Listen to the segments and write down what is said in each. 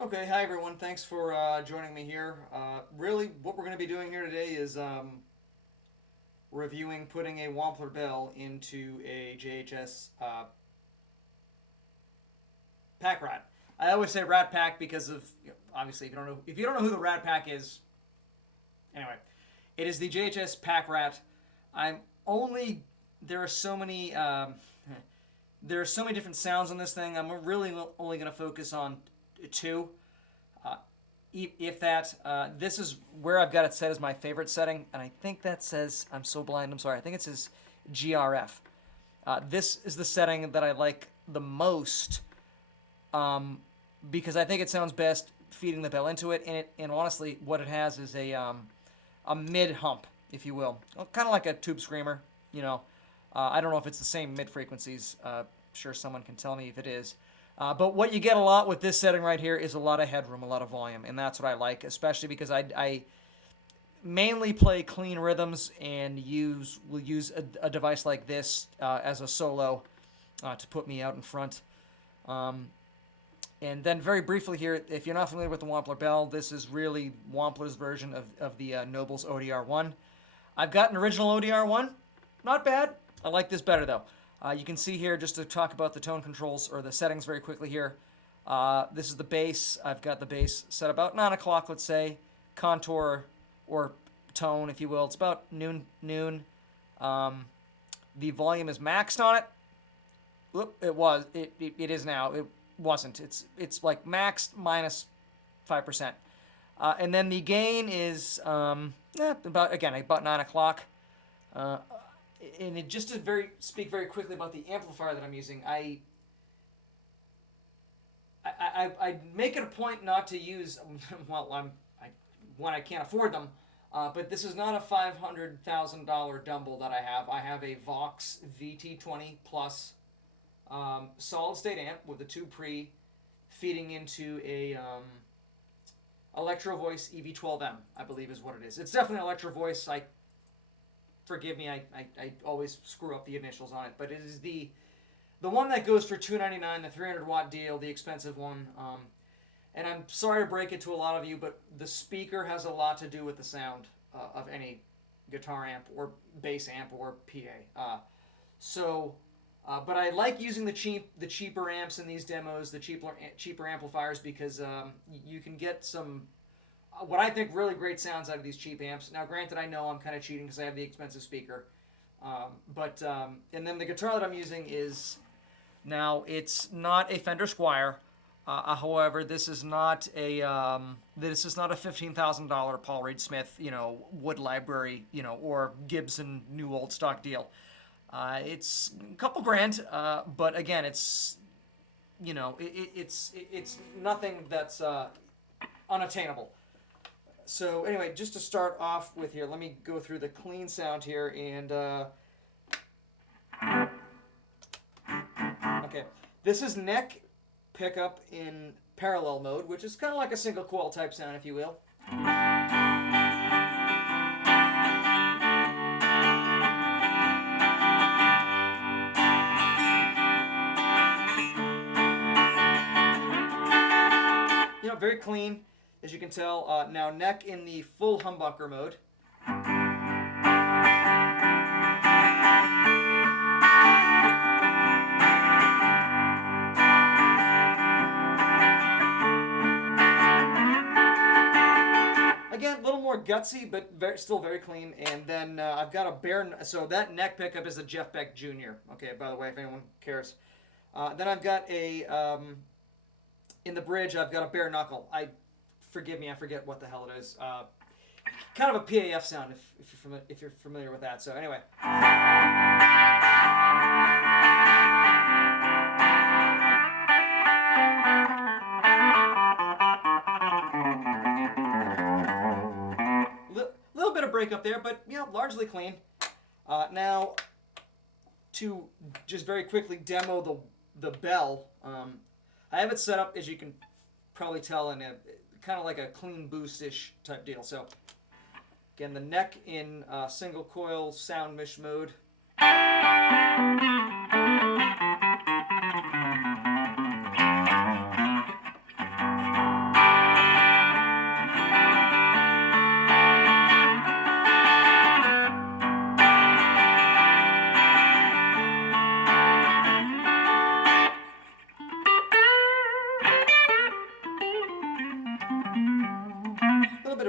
Okay, hi everyone. Thanks for joining me here. Really, what we're going to be doing here today is reviewing putting a Wampler Belle into a JHS Packrat. I always say Rat Pack because of obviously if you don't know who the Rat Pack is. Anyway, it is the JHS Packrat. I'm only there are so many there are so many different sounds on this thing. I'm really only going to focus on two. If that, this is where I've got it set as my favorite setting, and I think that says, I'm so blind, I'm sorry, I think it says GRF. This is the setting that I like the most because I think it sounds best feeding the Belle into it, and honestly, what it has is a mid-hump, if you will. Kind of like a tube screamer, you know. I don't know if it's the same mid-frequencies. Sure someone can tell me if it is. But what you get a lot with this setting right here is a lot of headroom, a lot of volume, and that's what I like, especially because I mainly play clean rhythms and will use a device like this as a solo to put me out in front. And then very briefly here, if you're not familiar with the Wampler Belle, this is really Wampler's version of the Noble's ODR1. I've got an original ODR1. Not bad. I like this better, though. You can see here, just to talk about the tone controls or the settings very quickly here. This is the bass. I've got the bass set about 9 o'clock, let's say. Contour or tone, if you will. It's about noon. The volume is maxed on it. Whoop, it was. It is now. It wasn't. It's like maxed minus 5%. And then the gain is about 9 o'clock. And it just to speak very quickly about the amplifier that I'm using, I make it a point not to use when I can't afford them. But this is not a $500,000 Dumble that I have. I have a Vox VT20 plus solid state amp with a 2 pre feeding into a Electro Voice EV12M, I believe is what it is. It's definitely an Electro Voice. Forgive me, I always screw up the initials on it, but it is the one that goes for $299, the 300-watt deal, the expensive one. And I'm sorry to break it to a lot of you, but the speaker has a lot to do with the sound of any guitar amp or bass amp or PA. But I like using the cheaper amps in these demos, the cheaper amplifiers, because you can get some what I think really great sounds out of these cheap amps. Now, granted, I know I'm kind of cheating because I have the expensive speaker. And then the guitar that I'm using is, now it's not a Fender Squier. However, this is not a $15,000 Paul Reed Smith, Wood Library, or Gibson new old stock deal. It's a couple grand, but again, it's nothing that's unattainable. So anyway, just to start off with here, let me go through the clean sound here and okay. This is neck pickup in parallel mode, which is kind of like a single coil type sound, if you will. Very clean. As you can tell, now neck in the full humbucker mode. Again, a little more gutsy, but still very clean. And then I've got a bare, so that neck pickup is a Jeff Beck Jr. Okay, by the way, if anyone cares. Then I've got a, in the bridge, I've got a bare knuckle. Forgive me, I forget what the hell it is. Kind of a PAF sound, if you're familiar with that. So anyway. Little bit of breakup there, but largely clean. Now, to just very quickly demo the Belle, I have it set up, as you can probably tell, in a kind of like a clean boost-ish type deal. So again, the neck in single coil sound mesh mode.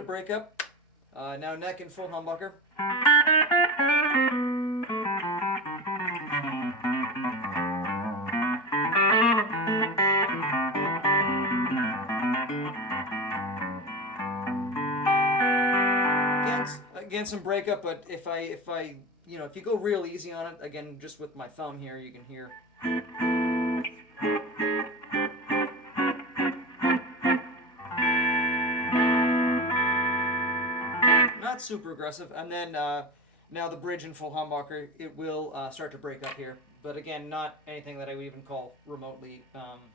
breakup. Now neck and full humbucker. Again, some breakup, but if I, you know, if you go real easy on it, again, just with my thumb here, you can hear. Not super aggressive. And then now the bridge and full humbucker, it will start to break up here. But again, not anything that I would even call remotely,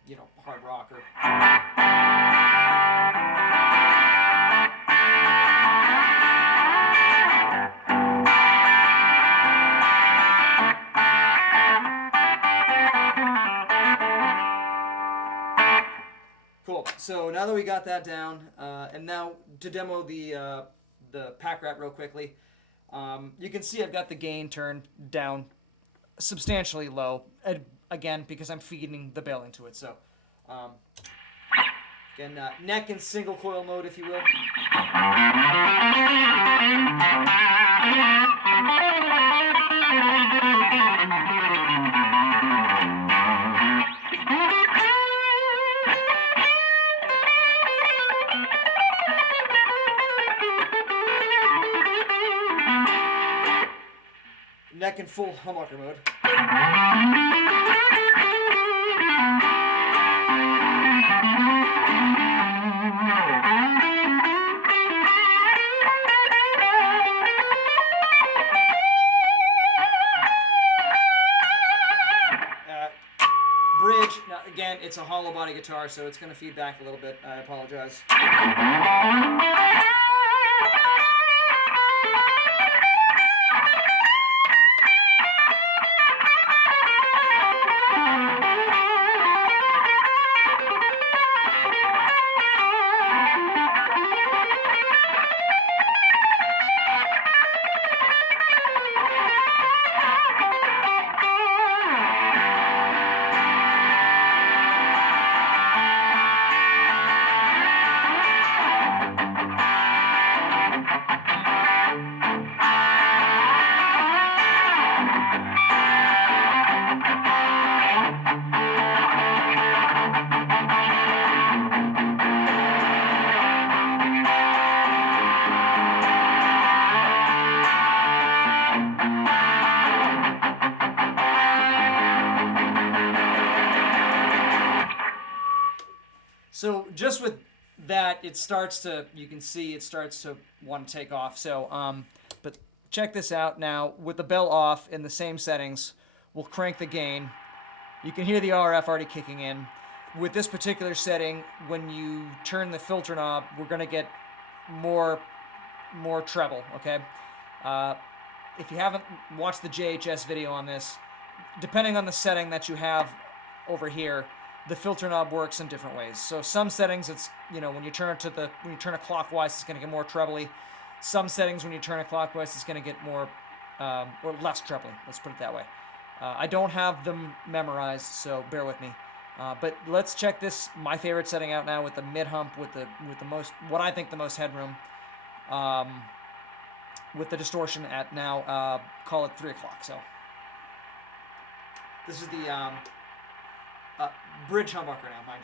you know, hard rock or. Cool. So now that we got that down, and now to demo the Packrat real quickly, you can see I've got the gain turned down substantially low, again, because I'm feeding the Belle into it. So, again, neck in single coil mode, if you will. Neck in full humbucker mode. Bridge, now again, it's a hollow body guitar, so it's going to feed back a little bit. I apologize. So just with that, it starts to, you can see it starts to want to take off. So, but check this out now. With the Belle off in the same settings, we'll crank the gain. You can hear the RF already kicking in. With this particular setting, when you turn the filter knob, we're going to get more treble, okay? If you haven't watched the JHS video on this, depending on the setting that you have over here, the filter knob works in different ways. So some settings, it's, you know, when you turn it clockwise, it's going to get more trebly. Some settings, when you turn it clockwise, it's going to get more, or less trebly. Let's put it that way. I don't have them memorized, so bear with me. But let's check this, my favorite setting out now with the mid hump, with the most, what I think the most headroom, with the distortion at now, call it 3 o'clock. So this is the bridge humbucker now, mind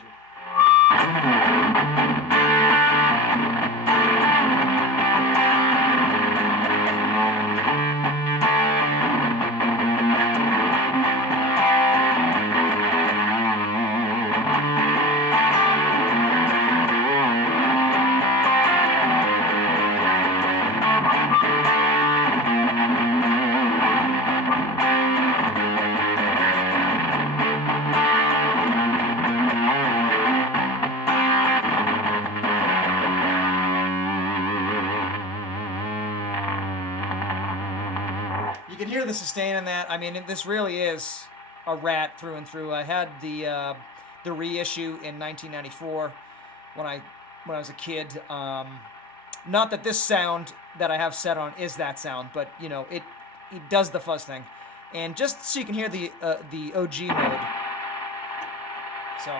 you can hear the sustain in that. I mean, this really is a rat through and through. I had the reissue in 1994 when I was a kid. Not that this sound that I have set on is that sound, but you know, it does the fuzz thing. And just so you can hear the OG mode. So.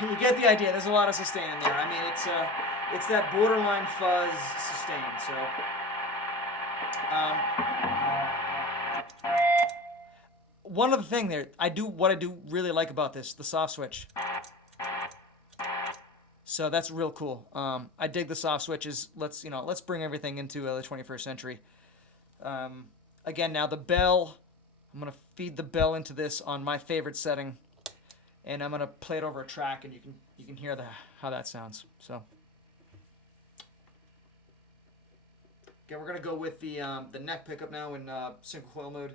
you get the idea. There's a lot of sustain in there. I mean, it's that borderline fuzz sustain. So, one other thing there, what I do really like about this, the soft switch. So that's real cool. I dig the soft switches. Let's bring everything into the 21st century. Again, now the Belle, I'm gonna feed the Belle into this on my favorite setting, and I'm gonna play it over a track, and you can hear how that sounds. So, okay, we're gonna go with the neck pickup now in single coil mode.